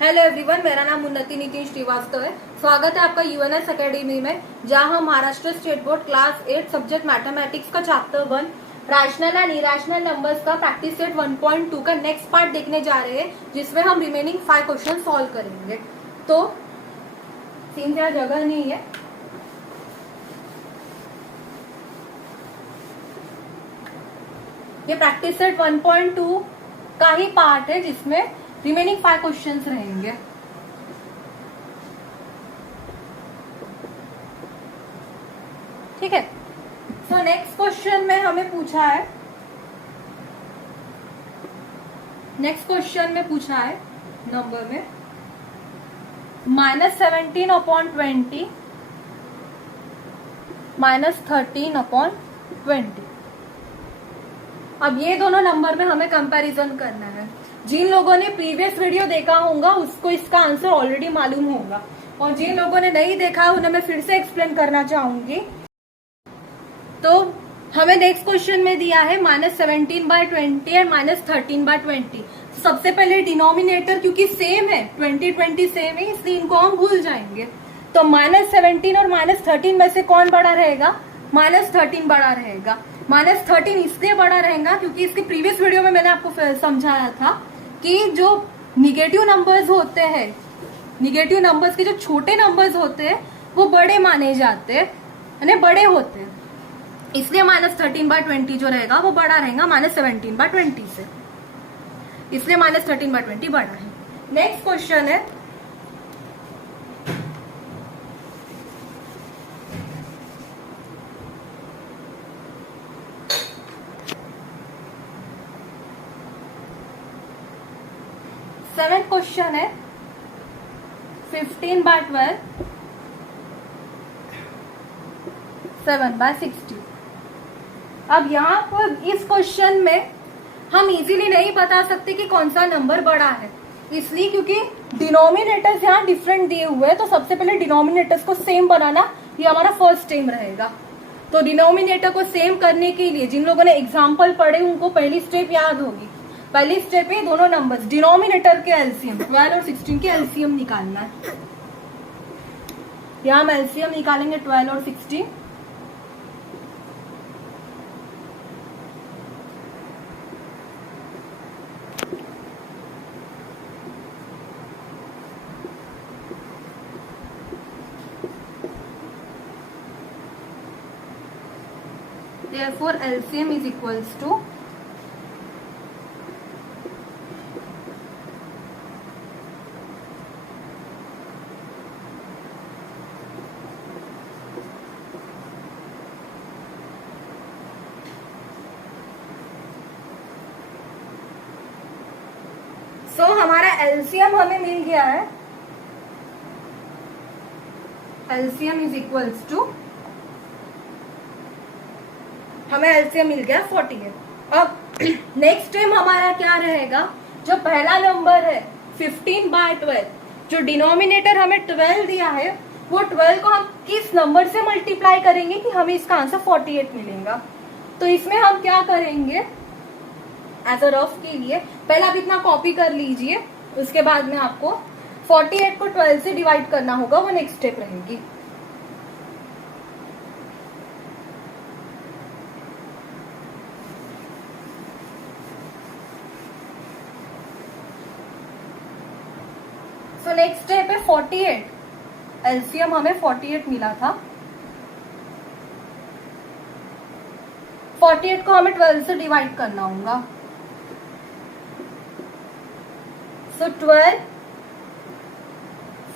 Hello everyone, मेरा नाम उन्नति नितिन श्रीवास्तव है। स्वागत है आपका यूएनएस एकेडमी में, जहां हम Maharashtra state board class 8 subject mathematics का chapter 1 rational and irrational numbers का प्रैक्टिस सेट 1.2 का नेक्स्ट पार्ट देखने जा रहे हैं, जिसमें हम रिमेनिंग 5 क्वेश्चन सॉल्व करेंगे। तो सीन यहाँ जगह नहीं है, ये प्रैक्टिस सेट 1.2 का ही पार्ट है, जिसमें रिमेनिंग 5 क्वेश्चंस रहेंगे। ठीक है। सो नेक्स्ट क्वेश्चन में हमें पूछा है, नंबर में -17/20 -13/20। अब ये दोनों नंबर में हमें कंपैरिजन करना है। जिन लोगों ने प्रीवियस वीडियो देखा होगा उसको इसका आंसर ऑलरेडी मालूम होगा, और जिन लोगों ने नहीं देखा उन्हें मैं फिर से एक्सप्लेन करना चाहूंगी। तो हमें नेक्स्ट क्वेश्चन में दिया है -17/20 एंड -13/20। सबसे पहले डिनोमिनेटर क्योंकि सेम है, 20 सेम है, इसलिए इनको हम भूल जाएंगे। तो -17 और -13 में से कौन बड़ा रहेगा? -13 बड़ा रहेगा। -13 इसलिए बड़ा रहेगा क्योंकि इसके प्रीवियस वीडियो में मैंने आपको समझाया था कि जो निगेटिव नंबर्स होते हैं, निगेटिव नंबर्स के जो छोटे नंबर्स होते हैं वो बड़े माने जाते हैं, यानी बड़े होते हैं, इसलिए -13/20 जो रहेगा वो बड़ा रहेगा -17/20 से, इसलिए -13/20 बड़ा है। नेक्स्ट क्वेश्चन है सेवेंथ क्वेश्चन है 15/12 7/60। अब यहाँ पर इस क्वेश्चन में हम इजीली नहीं बता सकते कि कौन सा नंबर बड़ा है, इसलिए क्योंकि डिनोमिनेटर्स यहाँ डिफरेंट दिए हुए हैं। तो सबसे पहले डिनोमिनेटर्स को सेम बनाना ये हमारा फर्स्ट स्टेप रहेगा। तो डिनोमिनेटर को सेम करने के लिए जिन लोगों ने एग्जाम्पल पढ़े उनको पहली स्टेप याद होगी। पहली स्टेप में दोनों नंबर्स डिनोमिनेटर के एलसीएम 12 और 16 के एलसीएम निकालना है। यहां हम एलसीएम निकालेंगे 12 और 16। Therefore LCM is equals to 100। हमारा एलसीएम हमें मिल गया है, एलसीएम इज इक्वल्स टू, हमें एलसीएम मिल गया 48। अब नेक्स्ट स्टेप हमारा क्या रहेगा? जो पहला नंबर है 15/12, जो डिनोमिनेटर हमें 12 दिया है, वो 12 को हम किस नंबर से मल्टीप्लाई करेंगे कि हमें इसका आंसर 48 मिलेगा। तो इसमें हम क्या करेंगे, एज अ रफ के लिए पहले आप इतना कॉपी कर लीजिए, उसके बाद में आपको 48 को 12 से डिवाइड करना होगा, वो नेक्स्ट स्टेप रहेगी। सो नेक्स्ट स्टेप है 48, एलसीएम हमें 48 मिला था, 48 को हमें 12 से डिवाइड करना होगा। सो 12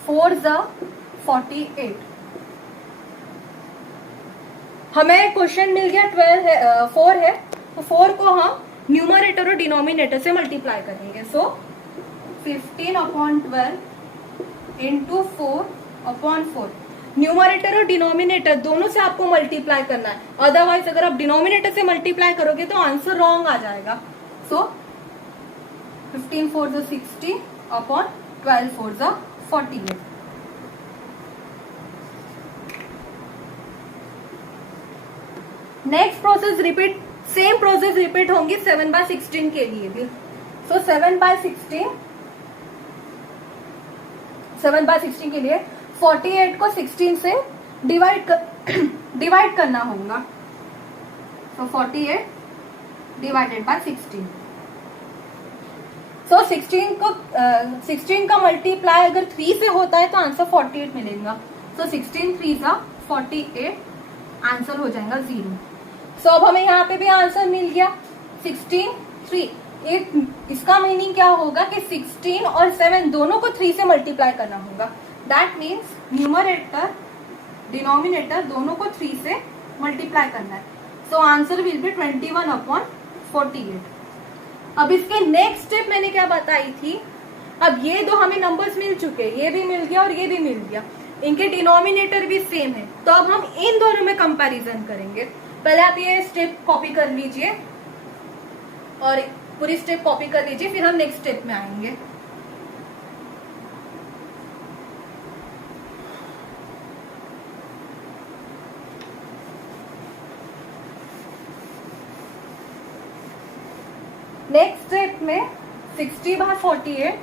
4 48। हमें क्वेश्चन मिल गया 12 है, 4 है, तो 4 को हम न्यूमरेटर और डिनोमिनेटर से मल्टीप्लाई करेंगे। सो 15/12 इंटू 4/4। न्यूमरेटर और डिनोमिनेटर दोनों से आपको मल्टीप्लाई करना है, अदरवाइज अगर आप डिनोमिनेटर से मल्टीप्लाई करोगे तो आंसर रॉन्ग आ जाएगा। सो 15 4 60 upon 12 4 48। Next process repeat, same process repeat होंगी 7/16 के लिए भी। सो 7/16 7/16 के लिए 48 को 16 से डिवाइड करना होगा। तो 48 डिवाइडेड बाय 16। सो 16 का मल्टीप्लाई अगर 3 से होता है तो आंसर 48 मिलेगा। सो 16 3 सा 48, आंसर हो जाएगा 0। सो अब हमें यहाँ पे भी आंसर मिल गया 16 3। इसका मीनिंग क्या होगा कि 16 और 7 दोनों को 3 से मल्टीप्लाई करना होगा। दैट मीन्स न्यूमरेटर डिनोमिनेटर दोनों को 3 से मल्टीप्लाई करना है। So answer will be 21/48। अब इसके नेक्स्ट स्टेप मैंने क्या बताई थी, अब ये दो हमें नंबर्स मिल चुके, ये भी मिल गया और ये भी मिल गया, इनके डिनोमिनेटर भी सेम है, तो अब हम इन दोनों में कंपैरिजन करेंगे। पहले आप ये स्टेप कॉपी कर लीजिए और पूरी स्टेप कॉपी कर लीजिए, फिर हम नेक्स्ट स्टेप में आएंगे। नेक्स्ट स्टेप में 60/48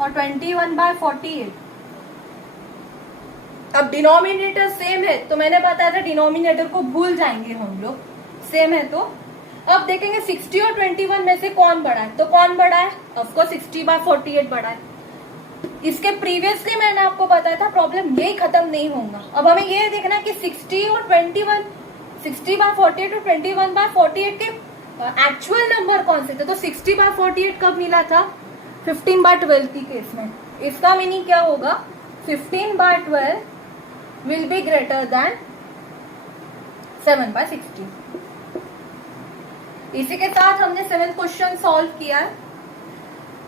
और 21/48। अब डिनोमिनेटर सेम है तो मैंने बताया था डिनोमिनेटर को भूल जाएंगे हम लोग, सेम है तो अब देखेंगे 60 और 21 में से कौन बड़ा है। तो कौन बड़ा है, ऑफकोर्स 60/48 बड़ा है। इसके प्रीवियसली मैंने आपको बताया था प्रॉब्लम यही खत्म नहीं होगा। अब हमें ये देखना कि 60 और 21, 60/48 और 21/48 के एक्चुअल नंबर कौन से थे। तो 60/48 कब मिला था, 15/12 की केस में। इसका मीनिंग क्या होगा, 15/12 विल बी ग्रेटर देन 7/16। इसी के साथ हमने 7th क्वेश्चन सॉल्व किया है।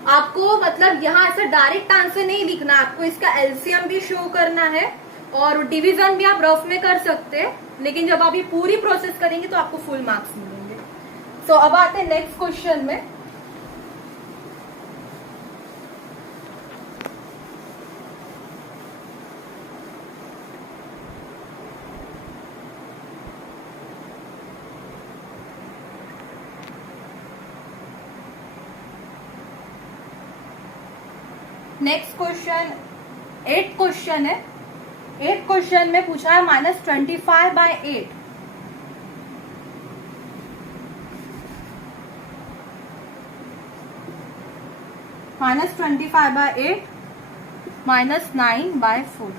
आपको मतलब यहाँ ऐसे डायरेक्ट आंसर नहीं लिखना, आपको इसका एलसीएम भी शो करना है और डिवीजन भी आप रफ में कर सकते हैं, लेकिन जब आप ये पूरी प्रोसेस करेंगे तो आपको फुल मार्क्स मिलेंगे। सो अब आते हैं नेक्स्ट क्वेश्चन में। नेक्स्ट क्वेश्चन 8th क्वेश्चन है। 8th क्वेश्चन में पूछा है -25/8। -25/8 -9/4।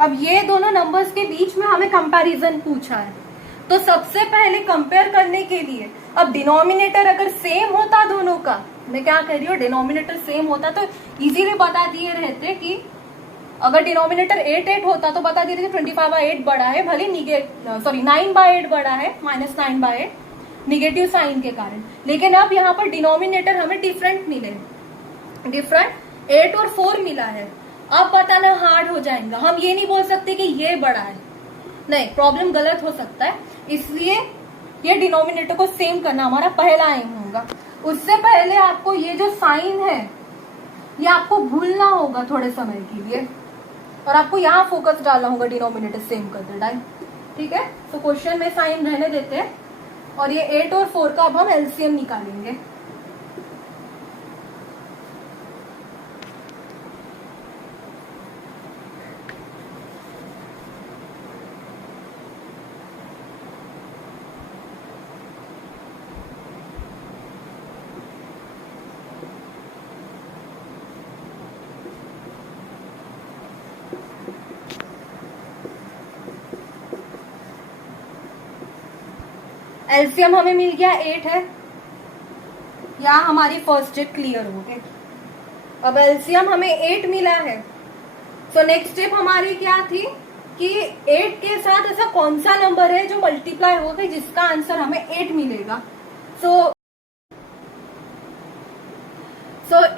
अब ये दोनों नंबर्स के बीच में हमें कंपैरिजन पूछा है, तो सबसे पहले कंपेयर करने के लिए अब डिनोमिनेटर अगर सेम होता दोनों का, मैं क्या कह रही हूँ, डिनोमिनेटर सेम होता तो इजीली बता दिए रहते कि अगर डिनोमिनेटर 8 होता तो बता दिए थे 25/8 बड़ा है, भले 9/8 बड़ा है, -9/8 निगेटिव साइन के कारण। लेकिन अब यहाँ पर डिनोमिनेटर हमें डिफरेंट मिले, डिफरेंट 8 और 4 मिला है। अब बताना हार्ड हो जाएगा, हम ये नहीं बोल सकते कि ये बड़ा है, नहीं, प्रॉब्लम गलत हो सकता है। इसलिए ये डिनोमिनेटर को सेम करना हमारा पहला एम होगा। उससे पहले आपको ये जो साइन है ये आपको भूलना होगा थोड़े समय के लिए, और आपको यहाँ फोकस डालना होगा डिनोमिनेटर सेम करते टाइम, ठीक है। तो क्वेश्चन में साइन रहने देते हैं और ये 8 और 4 का अब हम एलसीएम निकालेंगे। एलसीएम हमें मिल गया 8 है, यहाँ हमारी फर्स्ट स्टेप क्लियर हो गई। अब एलसीएम हमें 8 मिला है, तो नेक्स्ट स्टेप हमारी क्या थी कि 8 के साथ ऐसा कौन सा नंबर है जो मल्टीप्लाई होगा जिसका आंसर हमें 8 मिलेगा। सो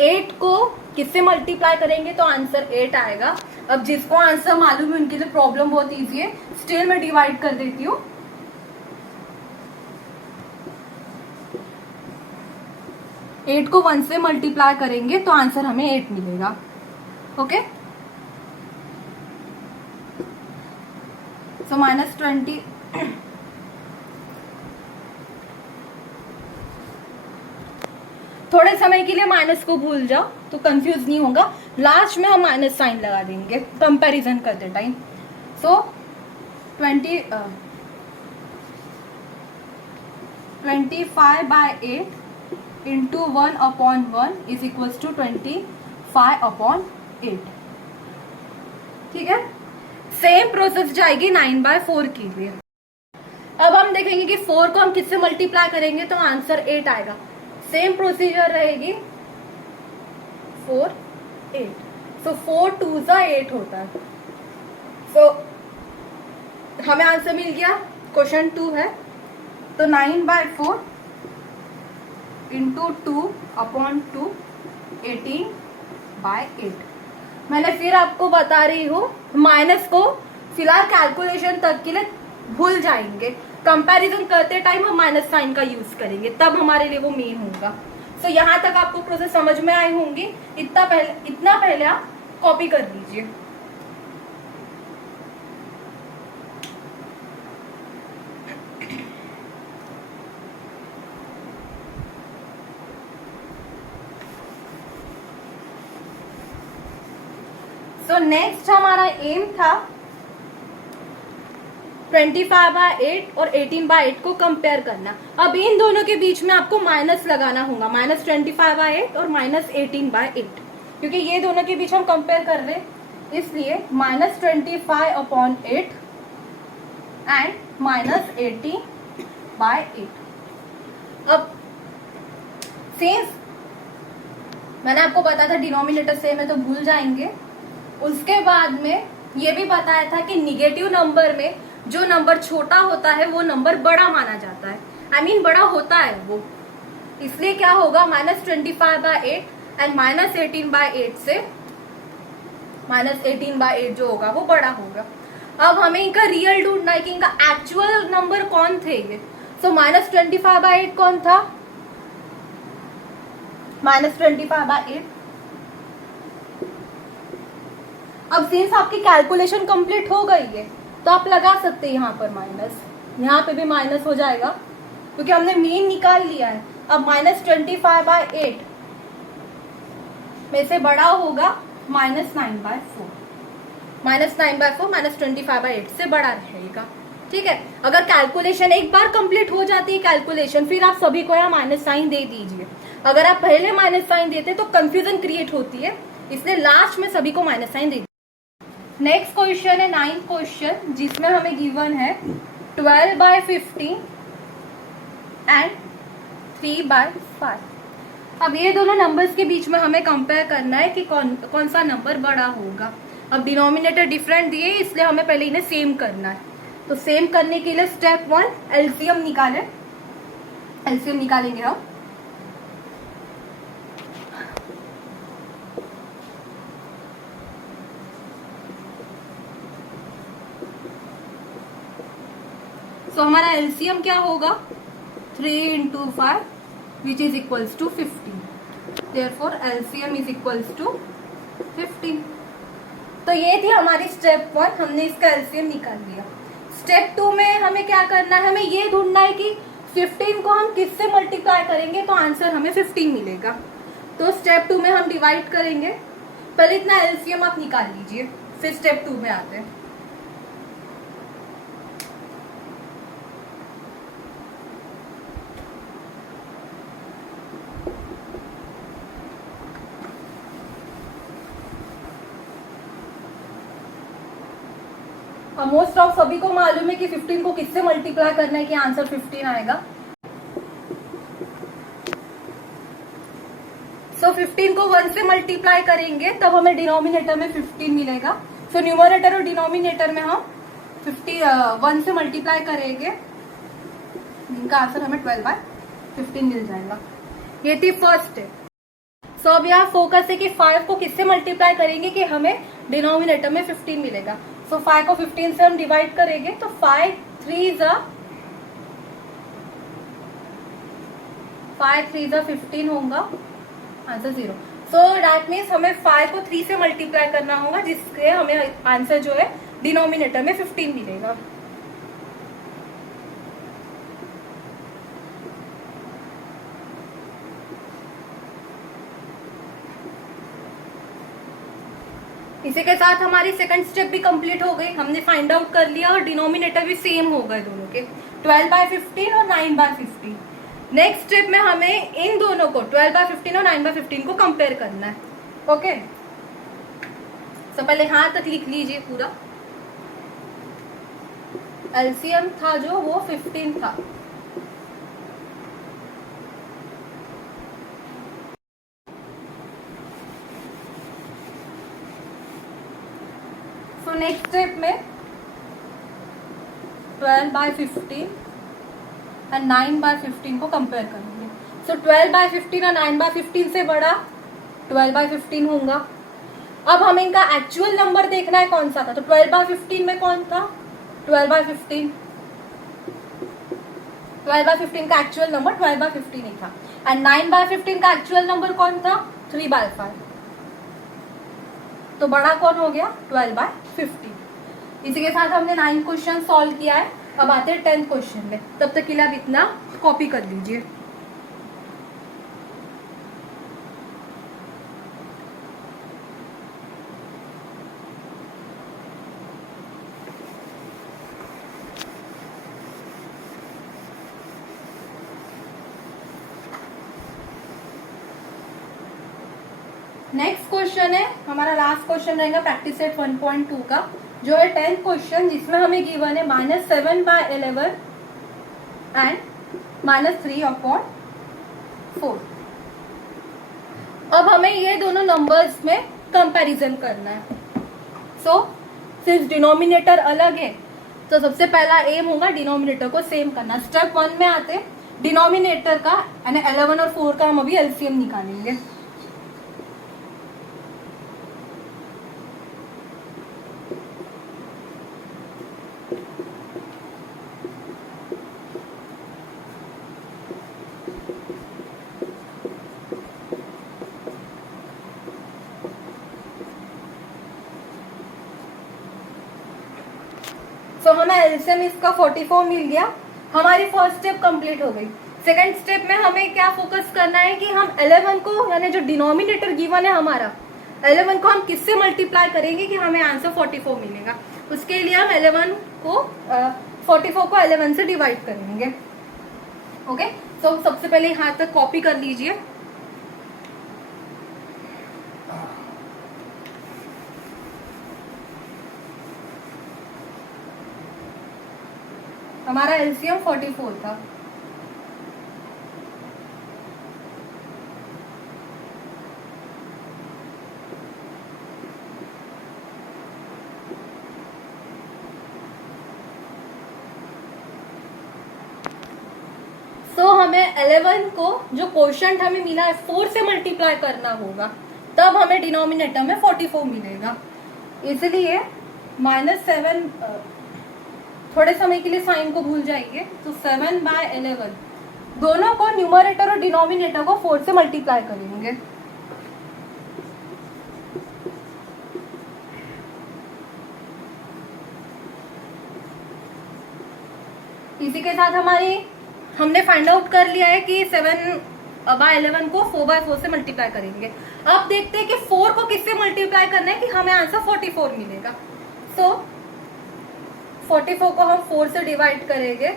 8 को किससे मल्टीप्लाई करेंगे तो आंसर 8 आएगा। अब जिसको आंसर मालूम है उनके लिए प्रॉब्लम बहुत ईजी है, स्टिल मैं डिवाइड कर देती हूँ। 8 को 1 से मल्टीप्लाई करेंगे तो आंसर हमें 8 मिलेगा, ओके। सो -20 थोड़े समय के लिए माइनस को भूल जाओ तो कंफ्यूज नहीं होगा, लास्ट में हम माइनस साइन लगा देंगे कंपैरिजन करते time. So 25/8 into 1/1 is equals to 25/8। ठीक है, सेम प्रोसेस जाएगी 9/4 के लिए। अब हम देखेंगे कि 4 को हम किससे मल्टीप्लाई करेंगे तो आंसर 8 आएगा। सेम प्रोसीजर रहेगी 4 8, सो 4 2 8 होता है। सो हमें आंसर मिल गया, क्वेश्चन 2 है तो 9/4 इंटू 2/2 18/8। मैंने फिर आपको बता रही हूँ, माइनस को फिलहाल कैलकुलेशन तक के लिए भूल जाएंगे, कंपैरिजन करते टाइम हम माइनस साइन का यूज करेंगे, तब हमारे लिए वो मेन होगा। सो यहाँ तक आपको प्रोसेस समझ में आई होंगी, इतना पहले आप कॉपी कर लीजिए। सो नेक्स्ट हमारा एम था 25/8 और 18/8 को कंपेयर करना। अब इन दोनों के बीच में आपको माइनस लगाना होगा, -25/8 और -18/8, क्योंकि ये दोनों के बीच हम कंपेयर कर रहे हैं, इसलिए -25/8 एंड -18/8। अब सिंस मैंने आपको बताया था डिनोमिनेटर सेम है तो भूल जाएंगे। उसके बाद में ये भी बताया था कि निगेटिव नंबर में जो नंबर छोटा होता है वो नंबर बड़ा माना जाता है, I mean बड़ा होता है वो, इसलिए क्या होगा -25/8 एंड -18/8 से -18/8 जो होगा वो बड़ा होगा। अब हमें इनका रियल ढूंढना है कि इनका एक्चुअल नंबर कौन थे ये। सो -25/8 कौन था, -25/8। अब सिंस आपकी कैलकुलेशन कंप्लीट हो गई है तो आप लगा सकते हैं यहाँ पर माइनस, यहाँ पे भी माइनस हो जाएगा क्योंकि हमने मीन निकाल लिया है। अब -25/8 में से बड़ा होगा -9/4, -9/4 -25/8 से बड़ा रहेगा। ठीक है, अगर कैलकुलेशन एक बार कंप्लीट हो जाती है कैलकुलेशन, फिर आप सभी को यहाँ माइनस साइन दे दीजिए। अगर आप पहले माइनस साइन देते तो कंफ्यूजन क्रिएट होती है, इसलिए लास्ट में सभी को माइनस साइन दे। नेक्स्ट क्वेश्चन है 9th क्वेश्चन, जिसमें हमें गिवन है 12/15 एंड 3/5। अब ये दोनों नंबर्स के बीच में हमें कंपेयर करना है कि कौन सा नंबर बड़ा होगा। अब डिनोमिनेटर डिफरेंट दिए इसलिए हमें पहले इन्हें सेम करना है। तो सेम करने के लिए स्टेप 1 एलसीएम निकालेंगे हम। तो हमारा एलसीएम क्या होगा 3 × 5 which is equals to 15। Therefore LCM is equals to 15। तो ये थी हमारी स्टेप 1, हमने इसका एलसीएम निकाल लिया। स्टेप 2 में हमें क्या करना है, हमें ये ढूंढना है कि 15 को हम किससे मल्टीप्लाई करेंगे तो आंसर हमें 15 मिलेगा। तो स्टेप 2 में हम डिवाइड करेंगे, पहले इतना एलसीएम आप निकाल लीजिए, फिर स्टेप 2 में आते हैं। मोस्ट ऑफ सभी को मालूम है कि 15 को किससे मल्टीप्लाई करना है कि आंसर 15 आएगा। सो 15 को 1 से मल्टीप्लाई करेंगे तब हमें डिनोमिनेटर में 15 मिलेगा। सो न्यूमरेटर और डिनोमिनेटर में हम 1 से मल्टीप्लाई करेंगे, इनका आंसर हमें 12/15 मिल जाएगा। ये थी फर्स्ट स्टेप। सो अब यहाँ फोकस है कि 5 को किससे मल्टीप्लाई करेंगे कि हमें डिनोमिनेटर में 15 मिलेगा। सो 5 को 15 से हम डिवाइड करेंगे तो 5 3 15 होगा, आंसर 0। सो दैट मीन्स हमें 5 को 3 से मल्टीप्लाई करना होगा, जिससे हमें आंसर जो है डिनोमिनेटर में 15 मिलेगा। इसी के साथ हमारी सेकंड स्टेप भी कंप्लीट हो गई, हमने फाइंड आउट कर लिया और डिनोमिनेटर भी सेम हो गए दोनों के, 12/15 और 9/15। नेक्स्ट स्टेप में हमें इन दोनों को 12/15 और 9/15 को कंपेयर करना है। ओके, तो पहले हाथ तक लिख लीजिए पूरा। एलसीएम था जो वो 15 था। सो नेक्स्ट स्टेप में 12/15 और 9/15 को कंपेयर करेंगे। सो 12/15 और 9/15 से बड़ा 12/15 होगा। अब हमें इनका एक्चुअल नंबर देखना है कौन सा था, तो 12/15 में कौन था, 12/15। 12/15 का एक्चुअल नंबर 12/15 ही था। एंड 9/15 का एक्चुअल नंबर कौन था, 3/5। तो बड़ा कौन हो गया, 12/15। इसी के साथ हमने 9 क्वेश्चन सॉल्व किया है। अब आते हैं 10th क्वेश्चन में, तब तक के लिए आप इतना कॉपी कर लीजिए। नेक्स्ट क्वेश्चन है हमारा, लास्ट क्वेश्चन रहेगा प्रैक्टिस सेट 1.2 का, जो है 10th क्वेश्चन, जिसमें हमें गिवन है -7/11 एंड -3/4। अब हमें ये दोनों नंबर्स में कंपैरिजन करना है। सो सिर्फ डिनोमिनेटर अलग है, तो सबसे पहला एम होगा डिनोमिनेटर को सेम करना। स्टेप 1 में आते डिनोमिनेटर का यानी 11 और 4 का हम अभी एलसीएम निकालेंगे। तो हमें एलसीएम इसका 44 मिल गया। हमारी फर्स्ट स्टेप कंप्लीट हो गई। सेकंड स्टेप में हमें क्या फोकस करना है कि हम 11 को, यानी जो डिनोमिनेटर गिवन है हमारा 11 को हम किससे मल्टीप्लाई करेंगे कि हमें आंसर 44 मिलेगा। उसके लिए हम 11 को 44 को 11 से डिवाइड करेंगे। ओके, तो सबसे पहले यहाँ तक कॉपी कर लीजिए। हमारा एलसीएम 44 था। तो हमें 11 को जो क्वोशंट हमें मिला है 4 से मल्टीप्लाई करना होगा, तब हमें डिनोमिनेटर में 44 मिलेगा। इसलिए -7, थोड़े समय के लिए साइन को भूल जाइए, तो 7/11 दोनों को, न्यूमरेटर और डिनोमिनेटर को 4 से मल्टीप्लाई करेंगे। इसी के साथ हमने फाइंड आउट कर लिया है कि 7/11 को 4/4 से मल्टीप्लाई करेंगे। अब देखते हैं कि 4 को किससे मल्टीप्लाई करना है कि हमें आंसर 44 मिलेगा। सो 44 को हम 4 से डिवाइड करेंगे।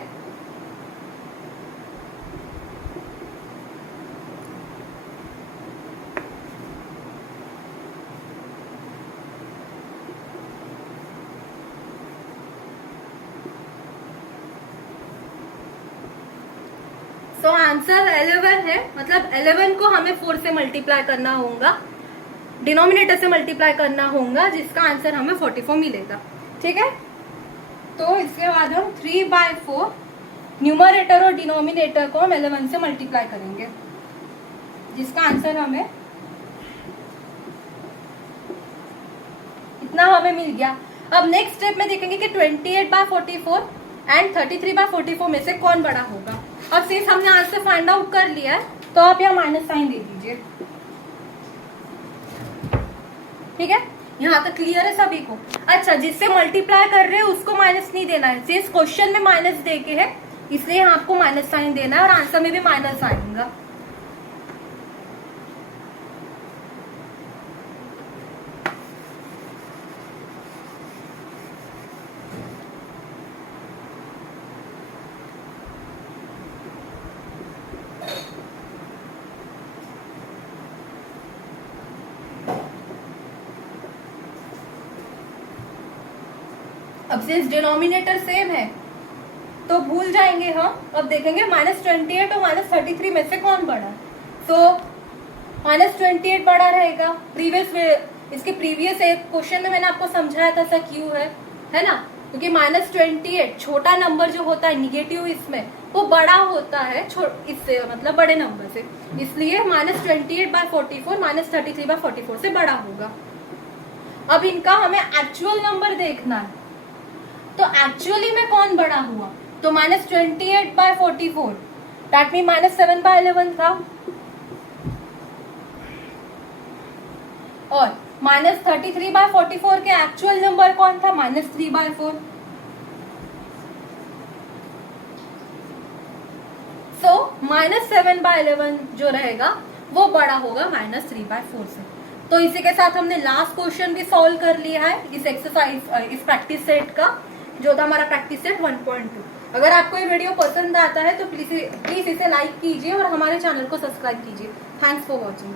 तो आंसर 11 है, मतलब 11 को हमें 4 से मल्टीप्लाई करना होगा, डिनोमिनेटर से मल्टीप्लाई करना होगा, जिसका आंसर हमें 44 मिलेगा। ठीक है, तो इसके बाद हम 3/4 न्यूमरेटर और डिनोमिनेटर को हम 11 से मल्टीप्लाई करेंगे, जिसका आंसर हमें इतना हमें मिल गया। अब नेक्स्ट स्टेप में देखेंगे कि 28/44 एंड 33/44 में से कौन बड़ा होगा। अब सिंस हमने आंसर फाइंड आउट कर लिया है, तो आप यहाँ माइनस साइन दे दीजिए। ठीक है, यहाँ तक क्लियर है सभी को। अच्छा, जिससे मल्टीप्लाई कर रहे हैं उसको माइनस नहीं देना है, सिंस क्वेश्चन में माइनस दे के है, इसलिए आपको माइनस साइन देना है और आंसर में भी माइनस आएगा। अब सिंस डिनोमिनेटर सेम है तो भूल जाएंगे हम। अब देखेंगे -28 और -33 में से कौन बड़ा है। तो -28 बड़ा रहेगा। इसके प्रीवियस एक क्वेश्चन में मैंने आपको समझाया था ऐसा क्यों है ना, क्योंकि -28 छोटा नंबर जो होता है निगेटिव इसमें वो बड़ा होता है इससे, मतलब बड़े नंबर से, इसलिए -28/44 -33/44 से बड़ा होगा। अब इनका हमें एक्चुअल नंबर देखना है, तो एक्चुअली में कौन बड़ा हुआ, तो -28/44 दैट मीन -7/11 था, और -33/44 के एक्चुअल नंबर कौन था, -3/4। सो -7/11 जो रहेगा वो बड़ा होगा -3/4 से। तो इसी के साथ हमने लास्ट क्वेश्चन भी सॉल्व कर लिया है इस एक्सरसाइज, इस प्रैक्टिस सेट का, जो था हमारा प्रैक्टिस सेट 1.2। अगर आपको ये वीडियो पसंद आता है तो प्लीज इसे लाइक कीजिए और हमारे चैनल को सब्सक्राइब कीजिए। Thanks for watching.